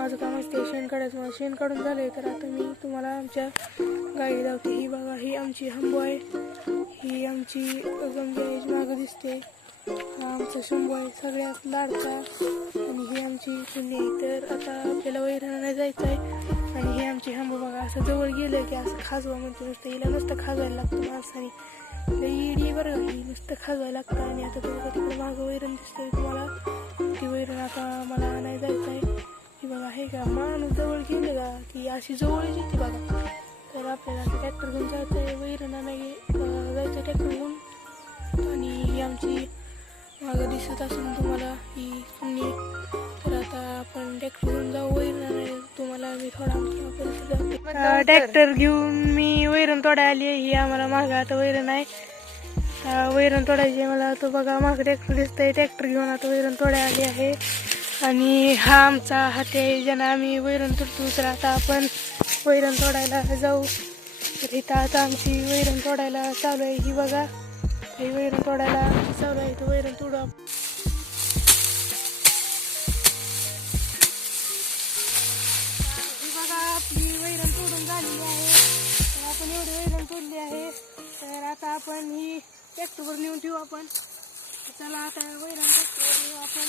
माझं काम असते शेण काढायचं. मला शेण काढून झालं तर आता मी तुम्हाला आमच्या गाई धावते. ही बघा, ही आमची हंबू आहे, ही आमची गंगे मागं दिसते. हा आमचा शंभू आहे, सगळ्यात लाडका. आणि ही आमची सुनी आहे. तर आता आपल्याला वैरणाला जायचं आहे. आणि ही आमची हंबू बघा, असं जवळ गेलं की असं खाजवा म्हणते नुसतं. हिला नुसतं खाजवायला लागतं माणसाने. इडी बरं का, ही नुसतं खाजवायला लागतं. आणि आता तुम्हाला तिकडे मागं वैरण दिसतंय तुम्हाला, ती वैरण आता मला आणायला जायचं आहे. ही बघा, हे का माणूस जवळ गेलं का की अशी जवळच येते बघा. तर आपल्याला आता ट्रॅक्टर घेऊन जायचं आहे, वैरण आणायला जायचं ट्रॅक्टर घेऊन. आणि ही आमची मागं दिसत असून तुम्हाला ही सुनी. तर आता आपण ट्रॅक्टर घेऊन जाऊ वैरण आणायला. तुम्हाला मी थोडा ट्रॅक्टर घेऊन मी वैरण तोडायला आली आहे. ही आम्हाला मागं आता वैरण आहे, वैरण तोडायची मला. तो बघा मागं ट्रॅक्टर दिसतंय, ट्रॅक्टर घेऊन आता वैरण तोडायला आली आहे. आणि हा आमचा हात आहे ज्यानं आम्ही वैरण तोडतो. तर आता आपण वैरण तोडायला जाऊ. तर इथं आता आमची वैरण तोडायला चालू आहे. ही बघा, ही वैरण तोडायला चालू आहे. तर वैरण तोडू. ही बघा, आपली वैरण तोडून झालेली आहे. तर आपण एवढी वैरण तोडली आहे. तर आता आपण ही ट्रॅक्टरवर नेऊन ठेवू आपण. चला आता वैरण ट्रॅक्टरवर नेऊ आपण.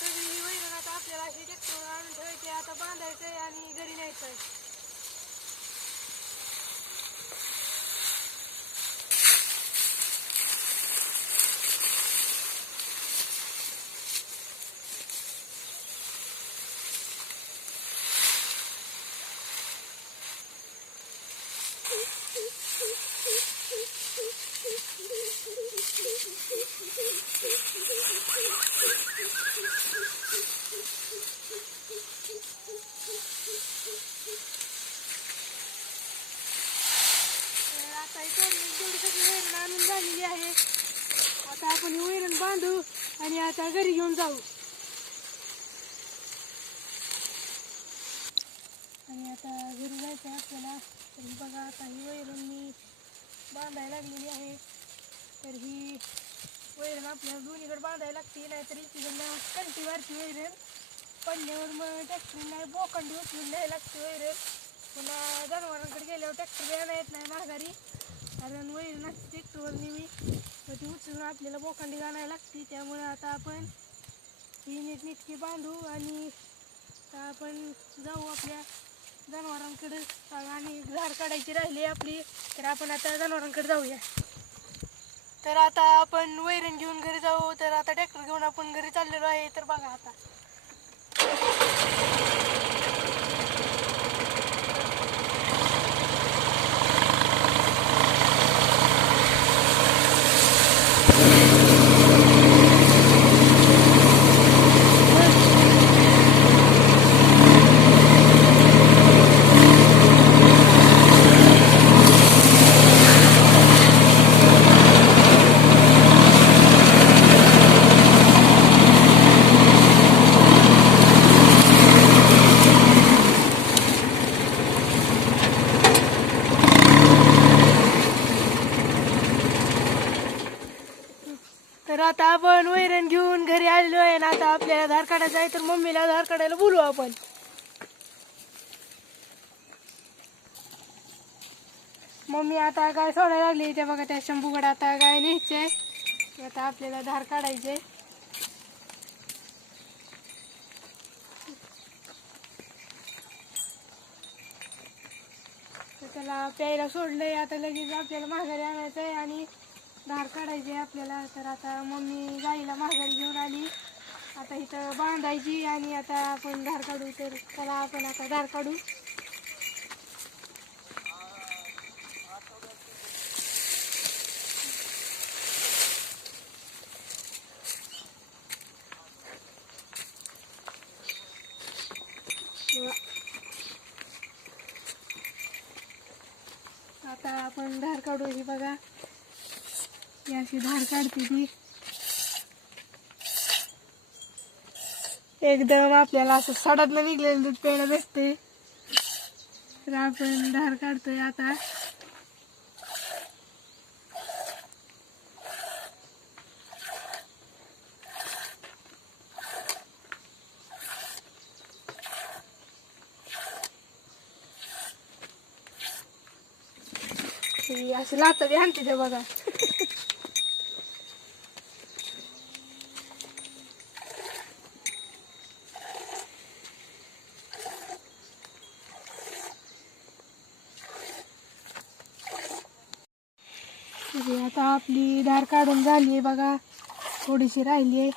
सगळी वैरण आता आपल्याला हे ट्रॅक्टरवर आणून ठेवायची. आता बांधायचंय आणि घरी न्यायचंय. तेवढी सगळी वैरण आणून झालेली आहे. आता आपण ही वैरण बांधू आणि आता घरी घेऊन जाऊ. आणि आता घरी जायचं आहे आपल्याला. तर बघा, आता ही वैरण मी बांधायला लागलेली आहे. तर ही वैरण आपल्याला दोन्हीकडे बांधायला लागते, नाहीतर इकडनं कंटीवरची वैरण पडल्यावर मग ट्रॅक्टर नाही बोखंडी उचलून न्यायला लागते वैरण. पुन्हा जनावरांकडे गेल्यावर ट्रॅक्टर घ्यायला येत नाही माघारी, कारण वैरण असते ट्रॅक्टरवर नेहमी. मग ती उचलून आपल्याला बोखंडी आणायला लागते. त्यामुळे आता आपण ही नीटनेटकी बांधू आणि आपण जाऊ आपल्या जनावरांकडे. आणि धार काढायची राहिली आपली, तर आपण आता जनावरांकडे जाऊया. तर आता आपण वैरण घेऊन घरी जाऊ. तर आता ट्रॅक्टर घेऊन आपण घरी चाललेलो आहे. तर बघा आता तर आता आपण वैरण घेऊन घरी आलेलो आहे ना. आता आपल्याला धार काढायचा आहे, तर मम्मीला धार काढायला बोलू आपण. मम्मी आता गाय सोडायला लागली. त्या बघा, त्या शंभूकडे आता गाय न्यायची आहे. आता आपल्याला धार काढायचे. तर त्याला प्यायला सोडलंय. आता लगेच आपल्याला माघारी आणायचं आहे आणि धार काढायची आहे आपल्याला. तर आता मम्मी गाईला माघारी घेऊन आली. आता इथं बांधायची आणि आता आपण धार काढू. तर त्याला आपण आता धार काढू. आता आपण धार काढू. ही बघा, ही अशी धार काढते ती. एकदम आपल्याला असं सडातलं निघलेलं दूध प्यायला भेटते. तर आपण धार काढतोय आता. अशी लाता बी हाणते ते बघा. आता आपली धार काढून झाली आहे बघा, थोडीशी राहिली आहे.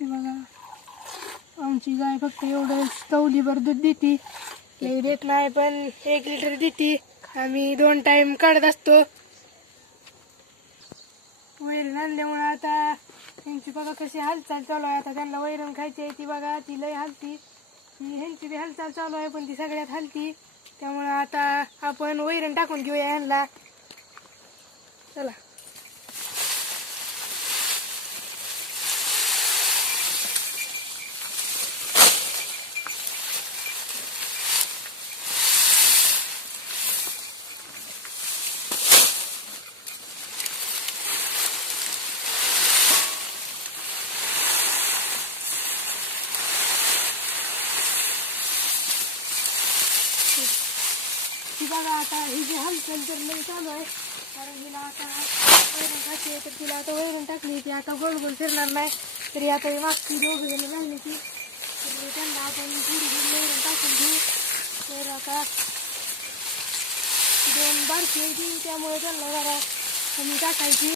बघा, आमची गाय फक्त एवढं तवलीभर दूध देते, लई देत नाही, पण 1 लिटर देते. आम्ही 2 टाइम काढत असतो. वैरण आणल्यामुळे आता त्यांची बघा कशी हालचाल चालू आहे. आता त्यांना वैरण खायची आहे ती बघा, ती लई हालती. ह्यांची बी हालचाल चालू आहे, पण ती सगळ्यात हालती. त्यामुळे आता आपण वैरण टाकून घेऊया ह्यांना. चला. ती बघा आता ही जी हालचाल तर लई चालू आहे, कारण हिला आता वैरण टाकली तर तिला आता वैरण टाकली ती आता गोल गोल फिरणार नाही. तरी आता ही मागची 2 जण राहिली ती, तर त्यांना आपण थोडी थोडी वैरण टाकून घेऊ. तर आता 2 बारकी आहे ती, त्यामुळे त्यांना जरा कमी टाकायची.